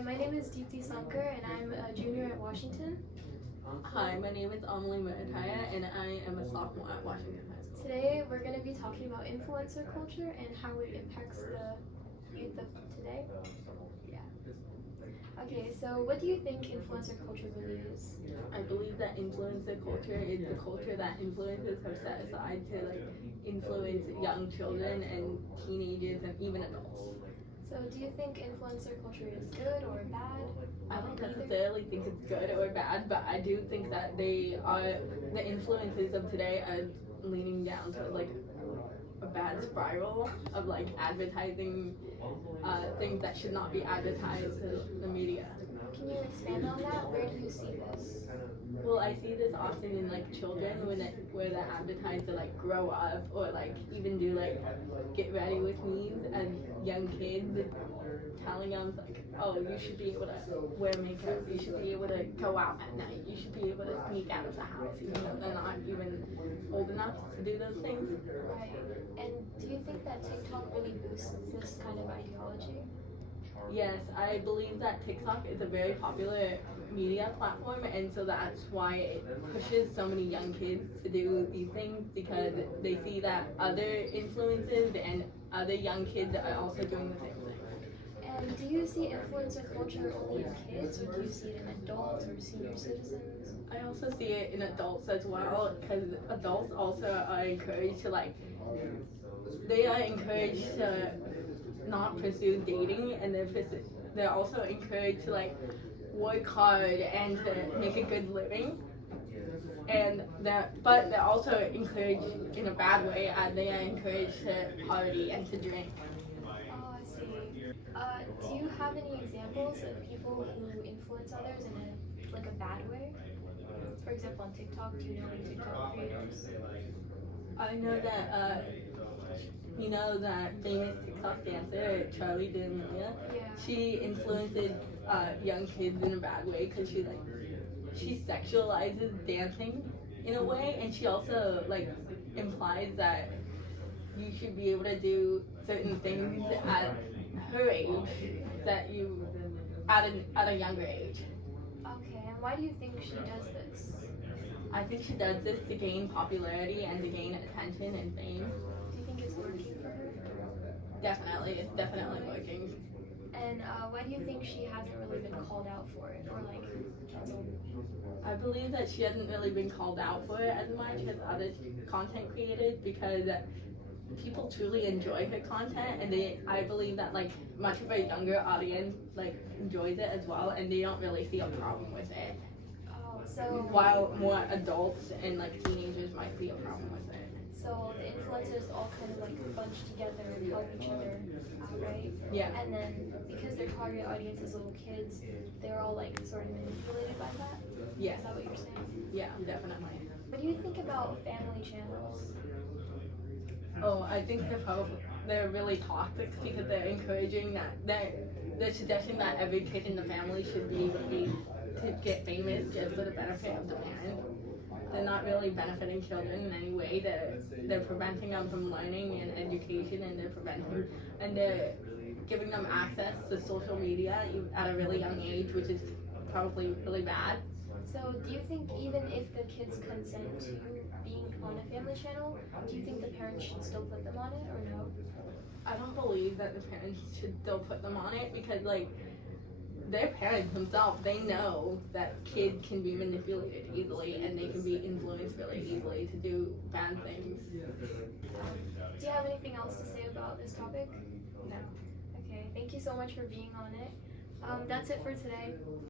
Hi, my name is Deepthi Sankar and I'm a junior at Washington. Hi, my name is Amelie Muataya and I am a sophomore at Washington High School. Today we're going to be talking about influencer culture and how it impacts the youth of today. Yeah. Okay, so what do you think influencer culture really is? I believe that influencer culture is the culture that influencers have set aside to influence young children and teenagers and even adults. So do you think influencer culture is good or bad? I don't necessarily think it's good or bad, but I do think that the influences of today are leaning down to a bad spiral of advertising things that should not be advertised to the media. Can you expand on that? Where do you see this? Well, I see this often in children where they're advertised to grow up or even do get ready with me as young kids, telling them oh, you should be able to wear makeup, you should be able to go out at night, you should be able to sneak out of the house, even though they're not even old enough to do those things. Right. And do you think that TikTok really boosts this kind of ideology? Yes, I believe that TikTok is a very popular media platform, and so that's why it pushes so many young kids to do these things, because they see that other influences and other young kids are also doing the same thing. And do you see influencer culture only in kids, or do you see it in adults or senior citizens? I also see it in adults as well, because adults also are encouraged to they are encouraged to not pursue dating, and they're also encouraged to work hard and to make a good living, but they're also encouraged in a bad way, as they are encouraged to party and to drink. Oh, I see. Do you have any examples of people who influence others in a bad way? For example, on TikTok, do you know any TikTok creators? I know that that famous TikTok dancer Charlie D'Amelio. Yeah. She influences young kids in a bad way, because she sexualizes dancing in a way, and she also implies that you should be able to do certain things at her age that you at a younger age. Okay, and why do you think she does this? I think she does this to gain popularity and to gain attention and fame. Do you think it's working for her? Definitely, it's definitely working. And why do you think she hasn't really been called out for it, or canceled? I believe that she hasn't really been called out for it as much as other content creators, because people truly enjoy her content, and I believe that much of a younger audience enjoys it as well, and they don't really see a problem with it. Oh, so while more adults and teenagers might see a problem with it. So the influencers all kind of bunch together and help each other out, right? Yeah. And then because their target audience is little kids, they're all sort of manipulated by that? Yeah. Is that what you're saying? Yeah, definitely. What do you think about family channels? Oh, I think they're really toxic, because they're encouraging they're suggesting that every kid in the family should be able to get famous just for the benefit of the parent. They're not really benefiting children in any way. They're preventing them from learning and education, and they're giving them access to social media at a really young age, which is probably really bad. So do you think even if the kids consent to being on a family channel, do you think the parents should still put them on it, or no? I don't believe that the parents should still put them on it, because their parents themselves, they know that kids can be manipulated easily, and they can be influenced really easily to do bad things. Do you have anything else to say about this topic? No. Okay, thank you so much for being on it. That's it for today.